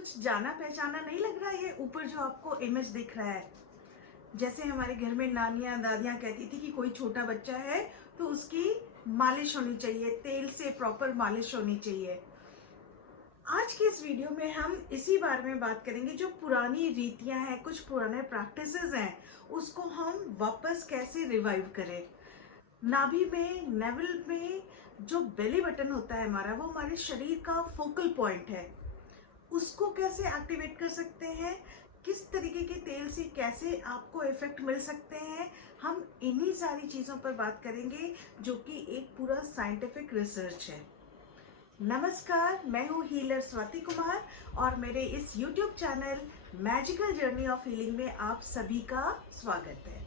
कुछ जाना पहचाना नहीं लग रहा है ये ऊपर जो आपको इमेज दिख रहा है? जैसे हमारे घर में नानियाँ दादियाँ कहती थी कि कोई छोटा बच्चा है तो उसकी मालिश होनी चाहिए, तेल से प्रॉपर मालिश होनी चाहिए। आज के इस वीडियो में हम इसी बारे में बात करेंगे, जो पुरानी रीतियां हैं, कुछ पुराने प्रैक्टिसेस हैं, उसको हम वापस कैसे रिवाइव करें। नाभि में, नेवल में जो बेली बटन होता है हमारा, वो हमारे शरीर का फोकल पॉइंट है। उसको कैसे एक्टिवेट कर सकते हैं, किस तरीके के तेल से कैसे आपको इफेक्ट मिल सकते हैं, हम इन्हीं सारी चीज़ों पर बात करेंगे, जो कि एक पूरा साइंटिफिक रिसर्च है। नमस्कार, मैं हूँ हीलर स्वाति कुमार और मेरे इस YouTube channel magical journey of healing में आप सभी का स्वागत है।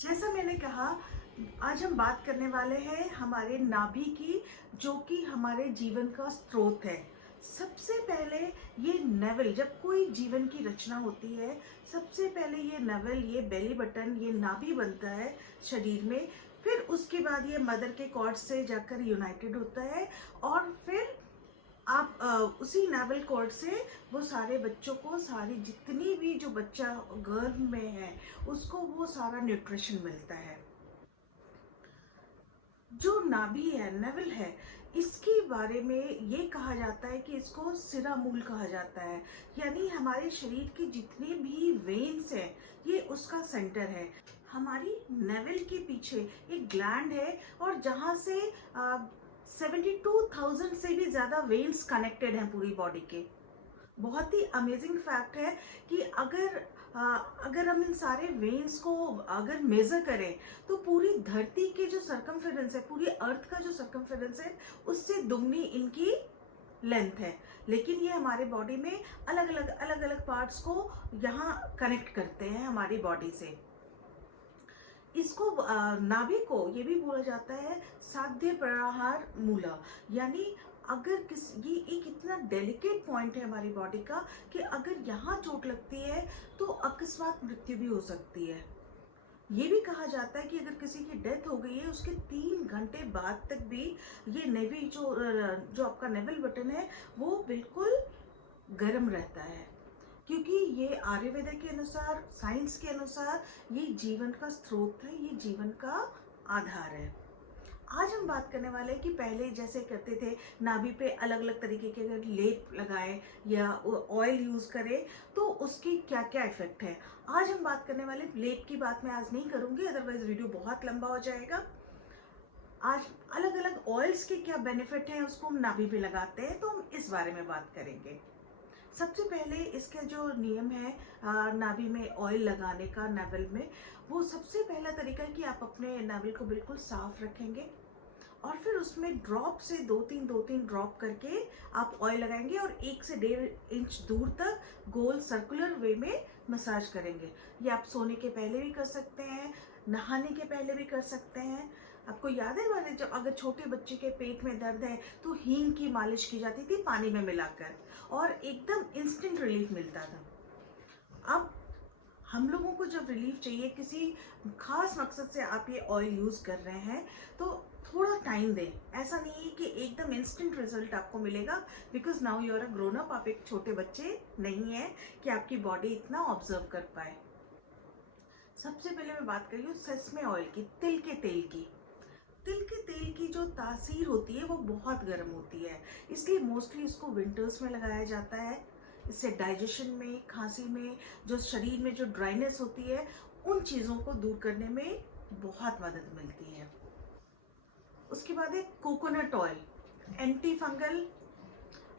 जैसा मैंने कहा, आज हम बात करने वाले हैं हमारे नाभि की, जो कि हमारे जीवन का स्रोत है। सबसे पहले ये नेवल, जब कोई जीवन की रचना होती है, सबसे पहले ये नेवल, ये बेली बटन, ये नाभि बनता है शरीर में। फिर उसके बाद ये मदर के कॉर्ड से जाकर यूनाइटेड होता है और फिर आप उसी नेवल कॉर्ड से वो सारे बच्चों को, सारी जितनी भी जो बच्चा गर्भ में है उसको वो सारा न्यूट्रिशन मिलता है। जो नाभि है, नेवल है, इसके बारे में ये कहा जाता है कि इसको सिरा मूल कहा जाता है, यानी हमारे शरीर की जितनी भी वेन्स हैं ये उसका सेंटर है। हमारी नेवल के पीछे एक ग्लैंड है और जहाँ से 72,000 से भी ज्यादा वेन्स कनेक्टेड हैं पूरी बॉडी के। बहुत ही अमेजिंग फैक्ट है कि अगर हम इन सारे वेन्स को अगर मेजर करें तो पूरी धरती के जो सरकमफेरेंस है, पूरी अर्थ का जो सरकमफेरेंस है, उससे दुगनी इनकी लेंथ है। लेकिन ये हमारे बॉडी में अलग अलग पार्ट्स को यहाँ कनेक्ट करते हैं हमारी बॉडी से। इसको नाभि को ये भी बोला जाता है साध्य प्रहार मूला, यानी अगर ये एक इतना डेलिकेट पॉइंट है हमारी बॉडी का कि अगर यहाँ चोट लगती है तो अकस्मात मृत्यु भी हो सकती है। ये भी कहा जाता है कि अगर किसी की डेथ हो गई है, उसके 3 घंटे बाद तक भी ये नेवी जो आपका नेवल बटन है वो बिल्कुल गर्म रहता है, क्योंकि ये आयुर्वेद के अनुसार, साइंस के अनुसार ये जीवन का स्रोत है, ये जीवन का आधार है। आज हम बात करने वाले हैं कि पहले जैसे करते थे, नाभि पे अलग अलग तरीके के अगर लेप लगाए या ऑयल यूज करें तो उसकी क्या क्या इफेक्ट है। आज हम बात करने वाले, लेप की बात मैं आज नहीं करूंगी, अदरवाइज वीडियो बहुत लंबा हो जाएगा। आज अलग अलग ऑयल्स के क्या बेनिफिट हैं, उसको हम नाभि पे लगाते हैं, तो हम इस बारे में बात करेंगे। सबसे पहले इसका जो नियम है नाभि में ऑयल लगाने का, नेवल में, वो सबसे पहला तरीका है कि आप अपने नेवल को बिल्कुल साफ रखेंगे और फिर उसमें ड्रॉप से दो तीन ड्रॉप करके आप ऑयल लगाएंगे और 1 से 1.5 इंच दूर तक गोल सर्कुलर वे में मसाज करेंगे। ये आप सोने के पहले भी कर सकते हैं, नहाने के पहले भी कर सकते हैं। आपको याद है वाले, जब अगर छोटे बच्चे के पेट में दर्द है तो हींग की मालिश की जाती थी पानी में मिलाकर, और एकदम इंस्टेंट रिलीफ मिलता था। अब हम लोगों को जब रिलीफ चाहिए, किसी खास मकसद से आप ये ऑयल यूज कर रहे हैं, तो थोड़ा टाइम दें। ऐसा नहीं है कि एकदम इंस्टेंट रिजल्ट आपको मिलेगा, because now you are a grown up, आप एक छोटे बच्चे नहीं है कि आपकी बॉडी इतना ऑब्जर्व कर पाए। सबसे पहले मैं बात कर रही हूँ सेसमे ऑयल की, तिल के तेल की। तिल के तेल की जो तासीर होती है वो बहुत गर्म होती है, इसलिए मोस्टली इसको विंटर्स में लगाया जाता है। इससे डाइजेशन में, खांसी में, जो शरीर में जो ड्राइनेस होती है, उन चीज़ों को दूर करने में बहुत मदद मिलती है। उसके बाद है कोकोनट ऑयल। एंटी फंगल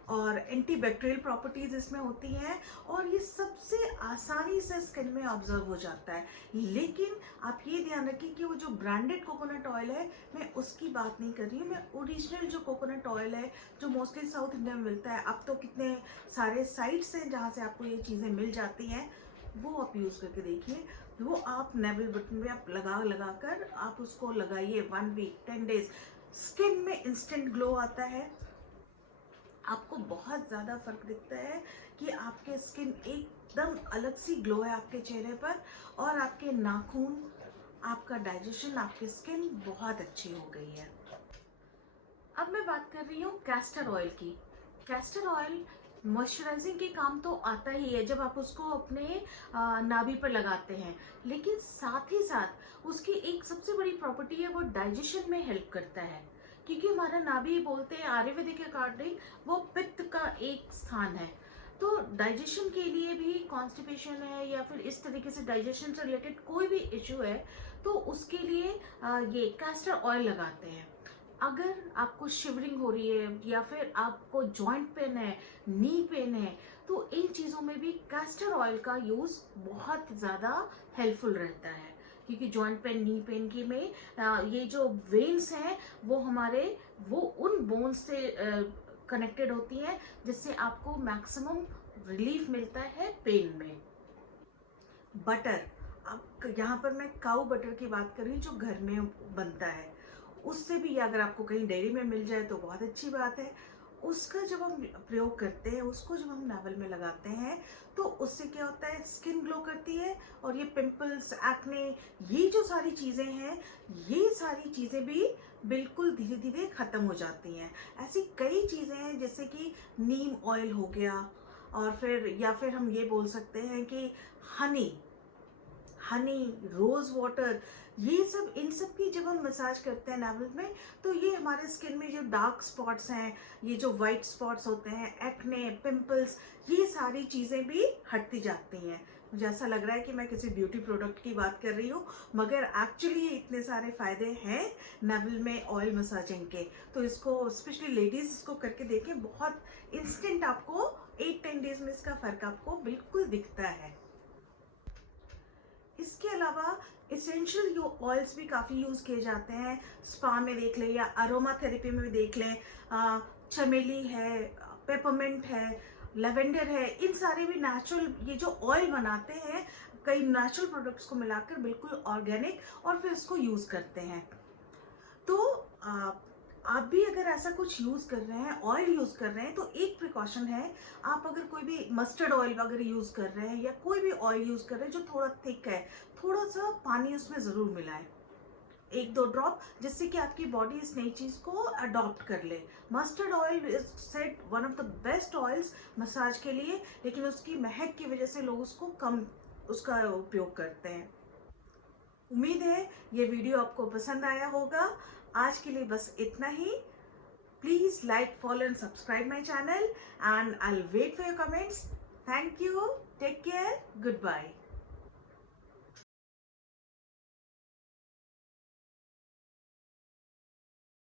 और एंटी बैक्टीरियल प्रॉपर्टीज इसमें होती हैं और ये सबसे आसानी से स्किन में ऑब्जर्व हो जाता है। लेकिन आप ये ध्यान रखिए कि वो जो ब्रांडेड कोकोनट ऑयल है, मैं उसकी बात नहीं कर रही हूँ, मैं ओरिजिनल जो कोकोनट ऑयल है जो मोस्टली साउथ इंडिया में मिलता है। अब तो कितने सारे साइट्स हैं जहाँ से आपको ये चीज़ें मिल जाती हैं, वो आप यूज़ करके देखिए। वो आप नेवल बटन में आप लगा कर आप उसको लगाइए 1 वीक 10 डेज, स्किन में इंस्टेंट ग्लो आता है। आपको बहुत ज़्यादा फर्क दिखता है कि आपके स्किन एकदम अलग सी ग्लो है आपके चेहरे पर, और आपके नाखून, आपका डाइजेशन, आपकी स्किन बहुत अच्छी हो गई है। अब मैं बात कर रही हूँ कैस्टर ऑयल की। कैस्टर ऑयल मॉइस्चराइजिंग के काम तो आता ही है जब आप उसको अपने नाभि पर लगाते हैं, लेकिन साथ ही साथ उसकी एक सबसे बड़ी प्रॉपर्टी है, वो डाइजेशन में हेल्प करता है। क्योंकि हमारा नाभि बोलते हैं आयुर्वेदिक के अकॉर्डिंग वो पित्त का एक स्थान है। तो डाइजेशन के लिए भी, कॉन्स्टिपेशन है या फिर इस तरीके से डाइजेशन से रिलेटेड कोई भी इश्यू है, तो उसके लिए ये कैस्टर ऑयल लगाते हैं। अगर आपको शिवरिंग हो रही है या फिर आपको जॉइंट पेन है, नी पेन है, तो इन चीज़ों में भी कैस्टर ऑयल का यूज़ बहुत ज़्यादा हेल्पफुल रहता है। क्योंकि जॉइंट पेन, नी पेन की में ये जो वेन्स हैं वो उन बोन्स से कनेक्टेड होती हैं, जिससे आपको मैक्सिमम रिलीफ मिलता है पेन में। बटर, अब यहाँ पर मैं काऊ बटर की बात कर रही हूँ जो घर में बनता है। उससे भी अगर आपको कहीं डेयरी में मिल जाए तो बहुत अच्छी बात है। उसका जब हम प्रयोग करते हैं, उसको जब हम नावल में लगाते हैं, तो उससे क्या होता है, स्किन ग्लो करती है और ये पिंपल्स, एक्ने, ये जो सारी चीज़ें हैं, ये सारी चीज़ें भी बिल्कुल धीरे धीरे ख़त्म हो जाती हैं। ऐसी कई चीज़ें हैं जैसे कि नीम ऑयल हो गया, और फिर या फिर हम ये बोल सकते हैं कि हनी हनी, रोज वाटर, ये सब, इन सब की जब हम मसाज करते हैं नावल में, तो ये हमारे स्किन में जो डार्क स्पॉट्स हैं, ये जो वाइट स्पॉट्स होते हैं, एक्ने, पिंपल्स, ये सारी चीज़ें भी हटती जाती हैं। मुझे ऐसा लग रहा है कि मैं किसी ब्यूटी प्रोडक्ट की बात कर रही हूँ, मगर एक्चुअली इतने सारे फायदे हैं नावल में ऑयल मसाजिंग के। तो इसको स्पेशली लेडीज इसको करके देखें, बहुत इंस्टेंट आपको 8-10 डेज में इसका फर्क आपको बिल्कुल दिखता है। इसके अलावा इसेंशियल ऑयल्स भी काफ़ी यूज़ किए जाते हैं। स्पा में देख लें या अरोमा थेरेपी में भी देख लें, चमेली है, पेपरमिंट है, लेवेंडर है, इन सारे भी नेचुरल, ये जो ऑयल बनाते हैं कई नेचुरल प्रोडक्ट्स को मिलाकर बिल्कुल ऑर्गेनिक, और फिर इसको यूज़ करते हैं। तो आप भी अगर ऐसा कुछ यूज़ कर रहे हैं, ऑयल यूज़ कर रहे हैं, तो एक प्रिकॉशन है, आप अगर कोई भी मस्टर्ड ऑयल वगैरह यूज़ कर रहे हैं या कोई भी ऑयल यूज़ कर रहे हैं जो थोड़ा थिक है, थोड़ा सा पानी उसमें ज़रूर मिलाएं, 1-2 ड्रॉप, जिससे कि आपकी बॉडी इस नई चीज़ को अडॉप्ट कर ले। Mustard oil is said one of the best oils massage के लिए, लेकिन उसकी महक की वजह से लोग उसको कम उसका उपयोग करते हैं। उम्मीद है ये वीडियो आपको पसंद आया होगा। आज के लिए बस इतना ही। Please like, follow and subscribe my channel, and I will wait for your comments. Thank you, take care, good bye.